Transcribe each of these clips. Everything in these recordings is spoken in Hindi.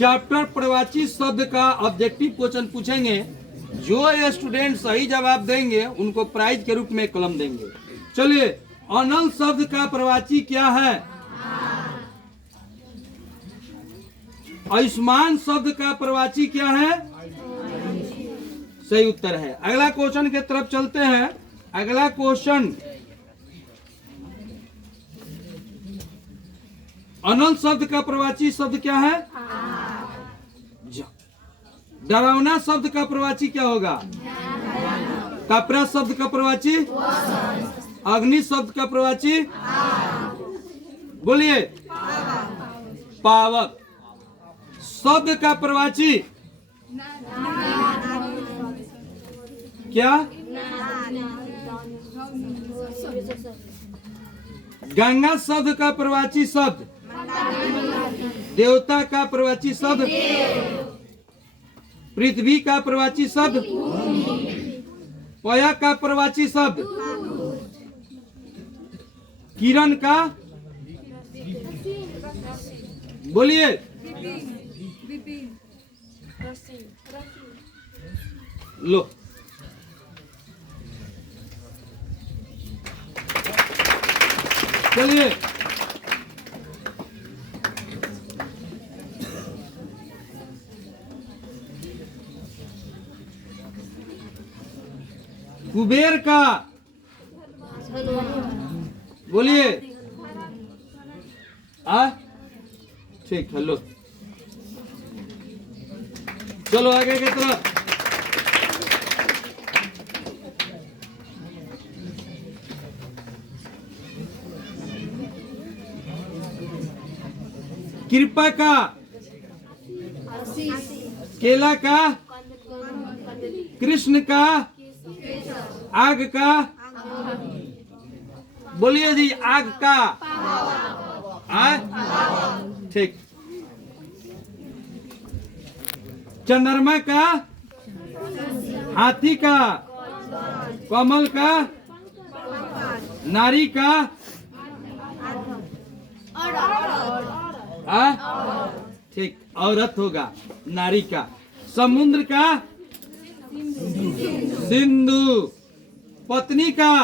चैप्टर प्रवाची शब्द का ऑब्जेक्टिव क्वेश्चन पूछेंगे। जो स्टूडेंट सही जवाब देंगे उनको प्राइज के रूप में कलम देंगे। चलिए, अनल शब्द का प्रवाची क्या है? आयुष्मान शब्द का प्रवाची क्या है? सही उत्तर है। अगला क्वेश्चन के तरफ चलते हैं। अगला क्वेश्चन, अनल शब्द का प्रवाची शब्द क्या है? डरावना शब्द का प्रवाची क्या होगा? कपरा शब्द का प्रवाची? अग्नि शब्द का प्रवाची? बोलिए। पावक शब्द का प्रवाची क्या? गंगा शब्द का प्रवाची शब्द? देवता का प्रवाची शब्द? पृथ्वी का प्रवाची शब्द? पया का प्रवाची शब्द? किरण का? बोलिए। लो, चलिए, कुबेर का? बोलिए। ठीक है, लो, चलो आगे की तरफ। कृपा का? केला का? कृष्ण का? आग का? बोलिए जी, आग का? ठीक। चंद्रमा का? हाथी का? कमल का? नारी का? ठीक, औरत होगा, नारी का। समुद्र का? सिंधु। पत्नी का?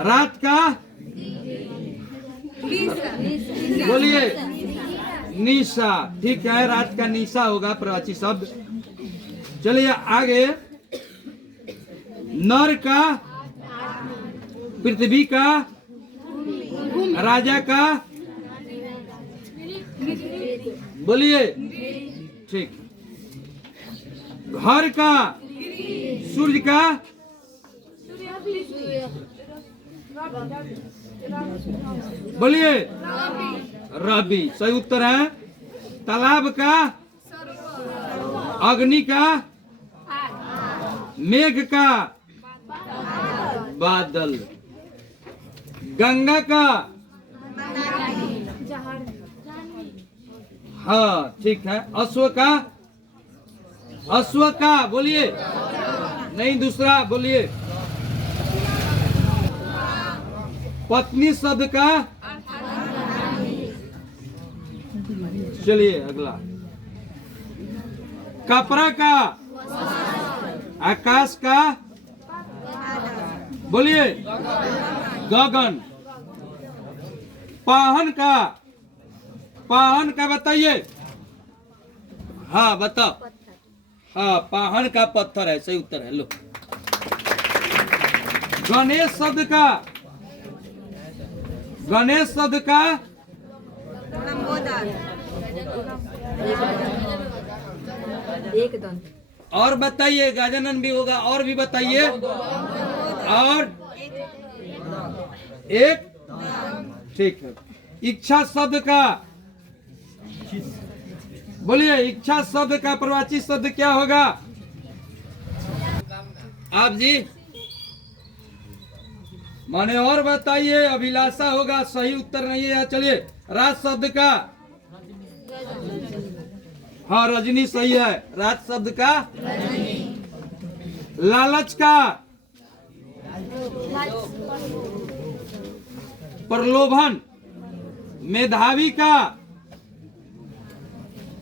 रात का? बोलिए। निशा। ठीक है, रात का निशा होगा प्रवाची शब्द। चलिए आगे। नर का? पृथ्वी का? राजा का? बोलिए। ठीक। घर का? सूर्य का? बोलिए। रवि। सही उत्तर है। तालाब का? अग्नि का? मेघ का? बादल। गंगा का? हाँ, ठीक है। अश्व का? अश्व का? बोलिए। नहीं, दूसरा बोलिए। पत्नी शब्द का? चलिए अगला। कपड़ा का? आकाश का? बोलिए। गगन। पाहन का? पाहन का बताइए। हाँ बताओ। हाँ, पाहन का पत्थर है, सही उत्तर है। लो। गणेश शब्द का? गणेश शब्द का? और बताइए। गजानन भी होगा, और भी बताइए। और एक। ठीक है। इच्छा शब्द का? बोलिए। इच्छा शब्द का प्रवाची शब्द क्या होगा? आप जी माने और बताइए। अभिलाषा होगा, सही उत्तर नहीं है। चलिए। रात शब्द का? हाँ, रजनी सही है। रात शब्द का? लालच का? प्रलोभन। मेधावी का,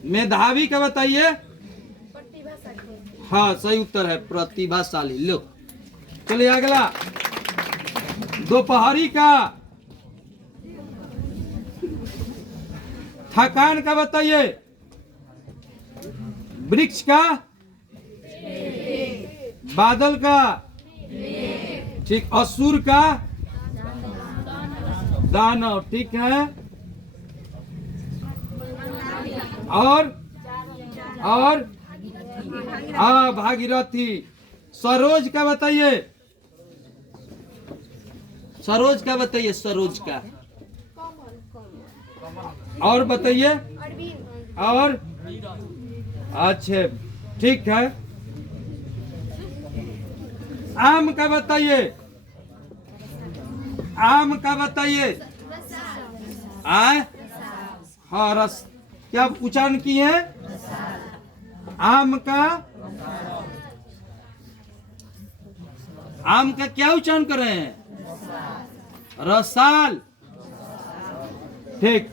मेधावी का बताइए। हाँ सही उत्तर है प्रतिभाशाली। लो चलिए अगला। दोपहरी का, थकान का बताइए। वृक्ष का, बादल का, ठीक। असुर का, दानव, ठीक है। और भागीरथी। सरोज का बताइए, सरोज का बताइए, सरोज का। और बताइए। और अच्छा ठीक है। आम का बताइए, आम का बताइए। हाँ रस, क्या उच्चारण किए हैं? आम का, आम का क्या उच्चारण कर रहे हैं? रसाल, ठीक।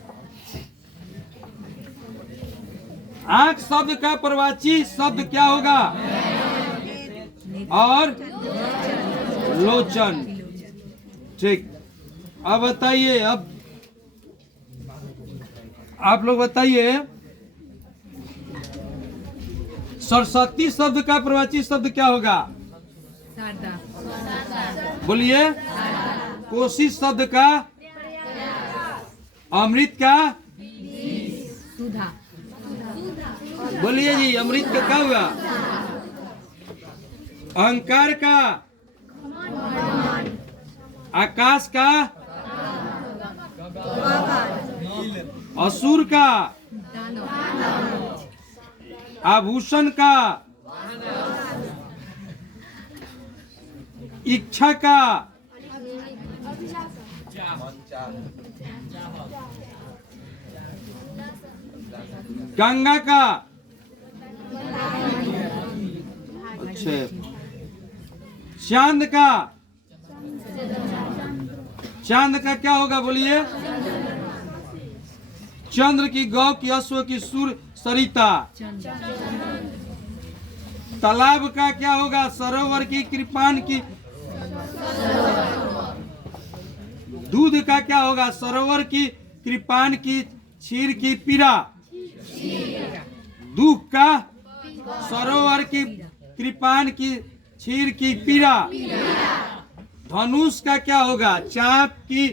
आंख शब्द का प्रवाची शब्द क्या होगा? और लोचन, ठीक। अब बताइए, अब आप लोग बताइए। सरस्वती शब्द का प्रवाची शब्द क्या होगा? बोलिए। कोशिश शब्द का, अमृत का, बोलिए जी, अमृत का क्या हुआ? अहंकार का, आकाश का, असुर का, आभूषण का, इच्छा का, गंगा का, अच्छा, चांद का, चांद का क्या होगा? बोलिए। चंद्र की, गौ की, अश्व की, सूर, सरिता। तालाब का क्या होगा? सरोवर की, कृपान की। दूध का क्या होगा? सरोवर की, कृपान की, क्षीर की, पीरा। दूध का, सरोवर की, कृपान की, क्षीर की, पीरा। धनुष का क्या होगा? चाप की,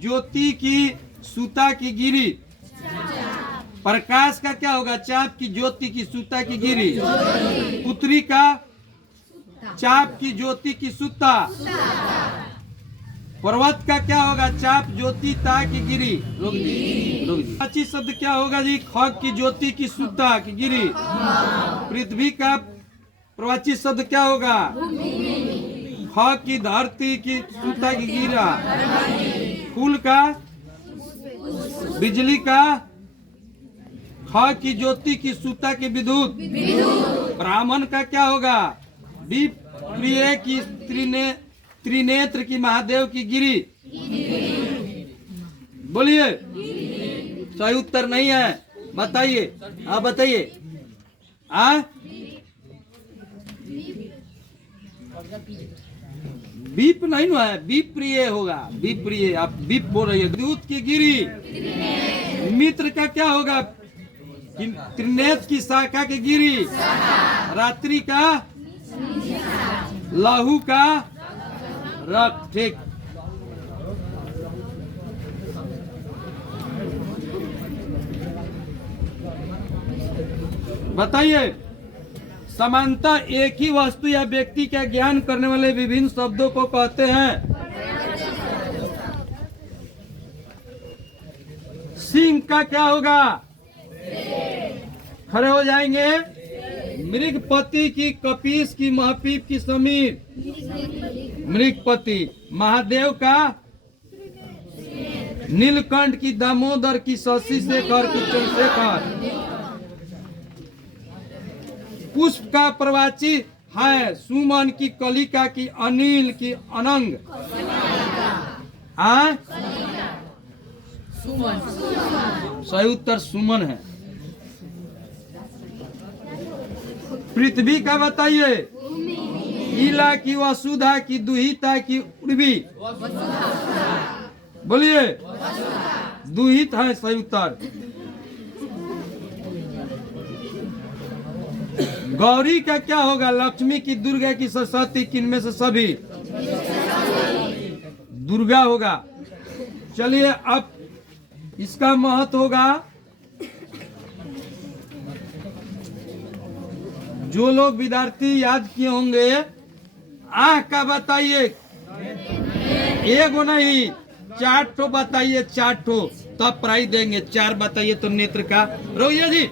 ज्योति की, सूता की, गिरी। प्रकाश का क्या होगा? चाप की, ज्योति की, सूता की, गिरी। पुत्री का, चाप की, ज्योति की, सूता। पर्वत का क्या होगा? चाप, ज्योति, ता की, गिरी। प्रवाची शब्द क्या होगा जी? खग की, ज्योति की, सूता की, गिरी। पृथ्वी का प्रवाची शब्द क्या होगा? ख की, धरती की, सूता की, गिरा। फूल का, बिजली का, ख की, ज्योति की, सूता की, विद्युत। ब्राह्मण का क्या होगा? विप्रिय की, त्रिनेत्र की, महादेव की, गिरी। बोलिए। सही उत्तर नहीं है, बताइए। आप बताइए। बीप नहीं ना है, विप्रिय होगा, विप्रिय। आप बीप बोल रही है। दूध की, गिरी। मित्र का क्या होगा? त्रिनेत्र की, शाखा की, गिरी। रात्रि का, लहू का, रक्त, ठीक। बताइए। समानता एक ही वस्तु या व्यक्ति का ज्ञान करने वाले विभिन्न शब्दों को कहते हैं। सिंह का क्या होगा? खड़े हो जाएंगे। मृगपति की, कपीस की, महापीप की, समीर। मृगपति। महादेव का, नीलकंठ की, दामोदर की, शशि शेखर की, चंद्रशेखर। पुष्प का प्रवाची है सुमन की, कलिका की, अनिल की, अनंग। सही उत्तर सुमन है। पृथ्वी का बताइए। ईला की वसुधा की दुहिता की उर्वी। बोलिए। दुहित है सही उत्तर। गौरी का क्या होगा? लक्ष्मी की, दुर्गा की, सरस्वती, किनमें से सभी? दुर्गा होगा। चलिए अब इसका महत्व होगा। जो लोग विद्यार्थी याद किए होंगे, आँख का बताइए। एक नहीं, 4 ठो बताइए, 4 ठो, तब प्राइज देंगे। 4 बताइए तो नेत्र का। रोहिया जी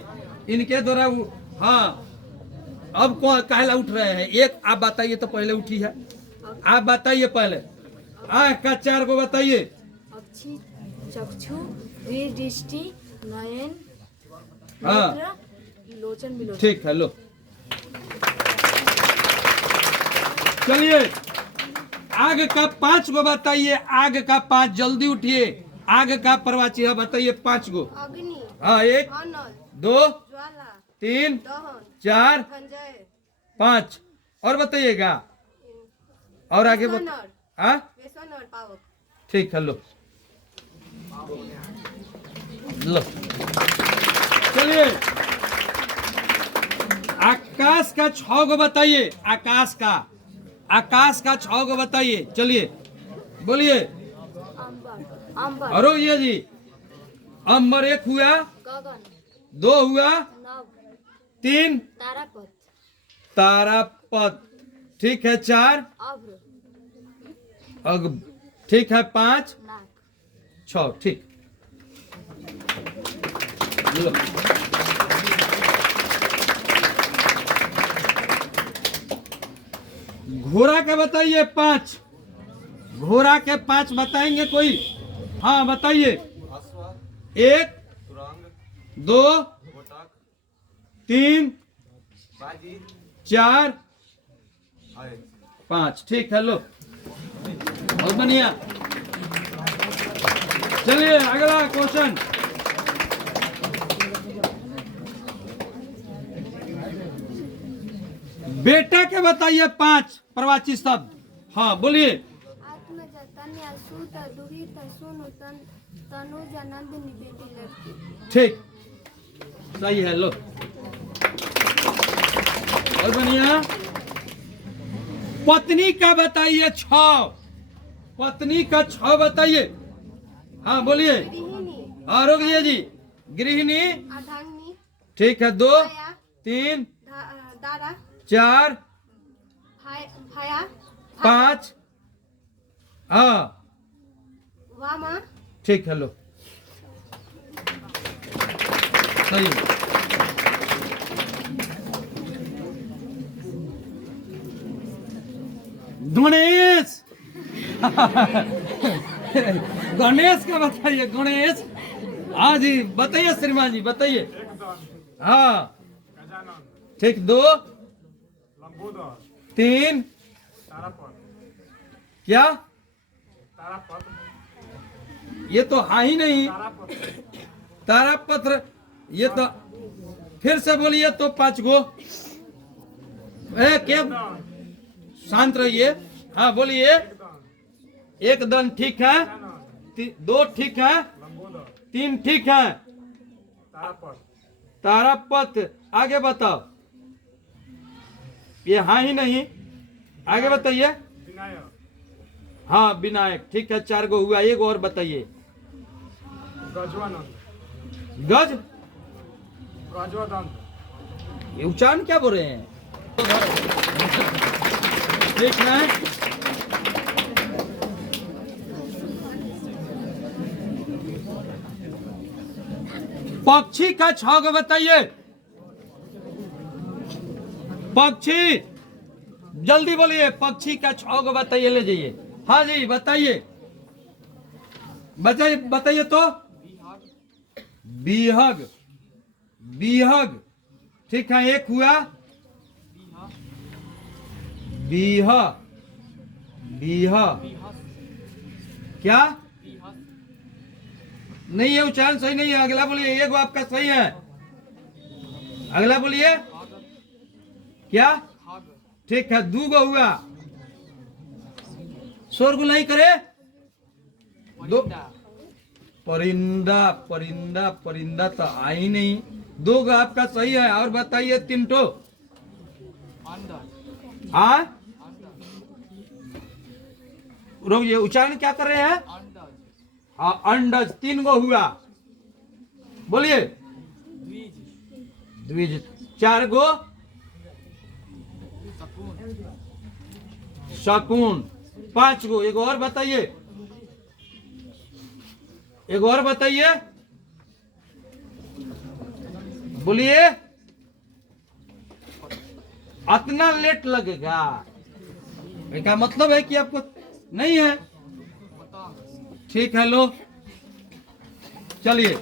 इनके द्वारा। हाँ अब कौन कहला उठ रहे हैं? एक आप बताइए तो पहले उठी है। आप बताइए पहले। आँख का 4 को बताइए। अक्षि, चक्षु, वीर, दृष्टि, नयन, हाँ नेत्र, लोचन, विलोचन। ठीक है, लो चलिए आग का 5 को बताइए। आग का 5, जल्दी उठिए। आग का प्रवाची है, बताइए 5 को। अग्नि, हाँ 1 अनल, 2 ज्वाला, 3 दहन, 4 संजय, 5 और बताइएगा। और आगे व्यसन, हाँ व्यसन और पावक। ठीक है, लो लो चलिए आकाश का 6 को बताइए। आकाश का 6 को बताइए। चलिए बोलिए। अंबर, अंबर, अरो ये जी। अंबर 1 हुआ, गगन, 2 हुआ, नभ, 3 तारापथ, तारापथ, ठीक है, 4 अभ्र, अग, ठीक है, 5 नाक। 6 ठीक। लो घोड़ा का बताइए 5। घोड़ा के 5 बताएंगे कोई? हाँ बताइए। 1 2 3 4 5 ठीक है, लो बहुत बढ़िया। चलिए अगला क्वेश्चन। बेटा के बताइए 5 प्रवाची शब्द। हाँ बोलिए। आत्मज, तन्या, सूत, दुहित, सुनु, तनुज, नंदिनी, बेटी, लड़की। ठीक सही है, लो बहुत बढ़िया। पत्नी का बताइए 6। पत्नी का 6 बताइए। हाँ बोलिए। गृहिणी, आरोग्य जी। गृहिणी, अर्धांगिनी, ठीक है, 2 छाया, 3 दारा, 4 भाया, 5 हाँ वामा, ठीक है, लो सही है। गणेश गणेश का बताइए। गणेश हाँ जी बताइए। श्रीमान जी बताइए। हाँ ठीक, 2 3 क्या? ये तो हाँ ही नहीं। तारापत्र, ये तो फिर से बोलिए तो 5 गो। क्या? शांत रहिए। हाँ बोलिए। 1 दन ठीक है, 2 ठीक है, 3 ठीक है। तारापथ आगे बताओ। ये हाँ ही नहीं, आगे बताइए। हाँ विनायक ठीक है, 4 गो हुआ। 1 और बताइए। गज, ये उच्चारण क्या बोल रहे हैं? ठीक है, पक्षी का 6 को बताइए। पक्षी जल्दी बोलिए। पक्षी का 6 को बताइए, ले जाइए। हाँ जी बताइए। बताइए बताइए तो। बीहग, बीहग ठीक है, 1 हुआ। बीह, बीह क्या? नहीं, ये उच्चारण सही नहीं है। अगला बोलिए, एक आपका सही है। अगला बोलिए क्या? ठीक है, दू गो हुआ। शोरगुल नहीं करे। दो परिंदा, परिंदा परिंदा तो आई नहीं। दो गो आपका सही है। और बताइए तीन ठो। हाँ, रोक, ये उच्चारण क्या कर रहे हैं? हाँ, अंडज। तीन गो हुआ। बोलिए द्विज। चार गो शकुन। पांच गो। एक और बताइए, एक और बताइए, बोलिए। इतना लेट लगेगा, इसका मतलब है कि आपको नहीं है। ठीक है, लो चलिए।